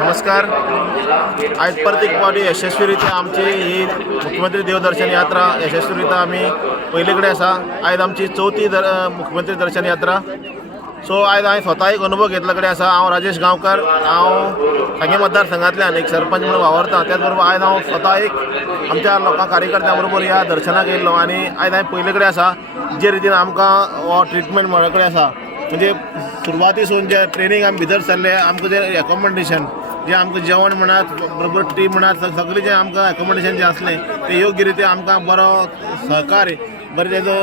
नमस्कार. आज प्रत्येक पावटी यशस्वीरित्या आमची ही मुख्यमंत्री देवदर्शन यात्रा यशस्वीरित्या आम्ही पयलीकडे आसा. आज आमची चौथी मुख्यमंत्री दर्शन यात्रा. सो आज हांवें स्वता एक अनुभव घेतला कडेन आसा. हांव राजेश गांवकार, हांव सांगे मतदारसंघांतल्यान एक सरपंच म्हणून वावरता. त्याच बरोबर आज हांव स्वता एक आमच्या लोकां कार्यकर्त्यां बरोबर ह्या दर्शनाक येयल्लो आनी आज हांवें पयले कडेन आसा जे रितीन आमकां हो ट्रिटमेंट मेळ्ळे कडेन आसा. म्हणजे सुरवातीसून जे ट्रेनींग आमी भितर सरले, आमकां जे एकोमोडेशन जे आमकां जेवण म्हणात बरोबर टी म्हणात सगळें जे आमकां एकोमोडेशन जे असलें ते योग्य रितीन आमकां बरो सहकार्य बरें तेजो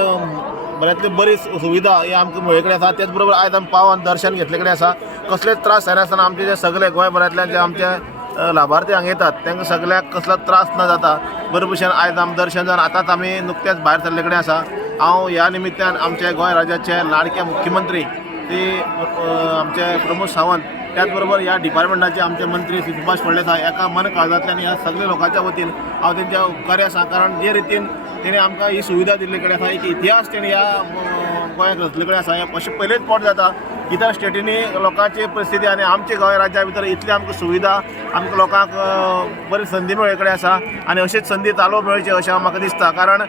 बऱ्यांतली बरी सुविधा ही आमकां मेळ्ळे कडेन आसा. त्याच बरोबर आयज आमी पावन दर्शन घेतले कडेन आसा. कसलेच त्रास जायनासतना आमचे जे सगळे गोंयभरांतल्यान जे आमचे लाभार्थी हांगा येतात तांकां सगळ्याक कसलो त्रास न जाता बरे भशेन आयज आमी दर्शन जावन आतांच आमी नुकतेच भायर सरले कडेन आसा. हांव ह्या निमित्यान आमचे गोंय राज्याचे लाडके मुख्यमंत्री ते आमचे प्रमोद सावंत, त्याचबरोबर ह्या डिपार्टमेंटाचे आमचे मंत्री सुभाष फळदेसाय एका मन काळजांतल्यान ह्या सगळ्या लोकांच्या वतीन हांव तेंच्या उपकारी आसा. कारण जे रितीन तेणे आमकां ही सुविधा दिल्ले कडेन आसा, एक इतिहास तेणे ह्या गोंयाक रचले कडेन आसा. अशें पयलेच फावट जाता इतर स्टेटींनी लोकांची परिस्थिती आनी आमचे गोंय राज्या भितर इतली आमकां सुविधा आमकां लोकांक बरी संदी मेळ्ळे कडेन आसा. आनी अशीच संदी चालू मेळची अशें म्हाका दिसता. कारण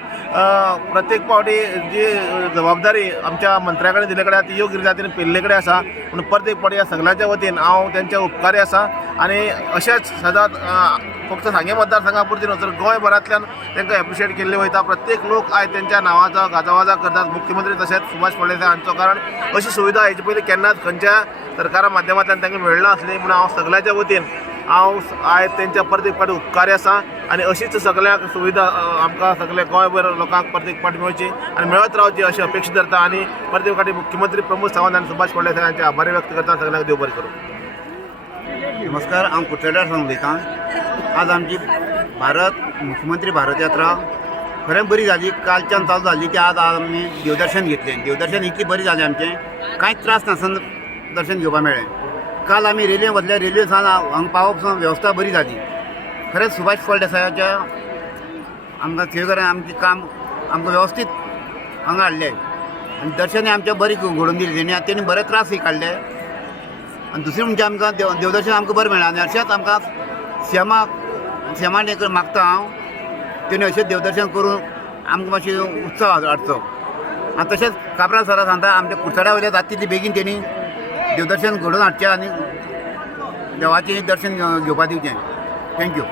प्रत्येक फावटी जी जबाबदारी आमच्या मंत्र्या कडेन दिले कडेन ती योग्य रितीन तिणें पेल्ले कडेन आसा. म्हणून प्रत्येक फावटी ह्या सगळ्यांच्या वतीन हांव तेंचे उपकारी आसा. आनी अशेंच सदांच फक्त सांगे मतदारसंघा पुरती न्हू तर गोंयभरांतल्यान तांकां एप्रिशिएट केल्ले वयता. प्रत्येक लोक आयज तेंच्या नांवाचो गाजावाजा करतात, मुख्यमंत्री तशेंच सुभाष फळदेसाय हांचो. कारण अशी सुविधा हेचे पयलीं केन्नाच खंयच्या सरकारा माध्यमांतल्यान तांकां मेळना आसली. म्हणून हांव सगळ्यांच्या वतीन हांव आयज तेंच्या प्रत्येक फावटी उपकारी आसा. आनी अशीच सगळ्यांक सुविधा आमकां सगळे गोंयभर लोकांक प्रत्येक फावटी मेळची आनी मेळत रावची अशी अपेक्षा धरता. आनी प्रत्येक फावटी मुख्यमंत्री प्रमोद सावंत आनी सुभाष फळदेसाय हांचे आभार व्यक्त करता. सगळ्यांक देव बरें करूं. नमस्कार, हांव कुट्टेकार सावन उलयतां. आज आमची मुख्यमंत्री भारत यात्रा खरें बरी जाली. कालच्यान चालू जाल्ली ती आज आमी देवदर्शन घेतलें. देवदर्शन इतली बरी जालें आमचें, कांयच त्रास नासतना दर्शन घेवपाक मेळ्ळें. काल आमी रेल्वेन वतले, रेल्वेसान हांगा पावप वेवस्था बरी जाली. खरेंच सुभाष फळदेसायाच्या आमकां सेवेकरान आमचें काम आमकां वेवस्थीत हांगा हाडलें आनी दर्शनय आमचें बरी घडोवन दिलें. तेणी बरे त्रासय काडले. आनी दुसरें म्हणजे आमकां देवदर्शन आमकां बरें मेळ्ळें. आनी अशेंच आमकां सेमान एक मागता हांव तेणी अशेंच देवदर्शन करून आमकां मातशें उत्सव हाडचो. आनी तशेंच काबराल सरा सांगता आमच्या कुडचड्या वयल्या जाता तितली बेगीन तेणी देवदर्शन घडोवन हाडचें आनी देवाचें दर्शन घेवपाक दिवचें. थँक्यू.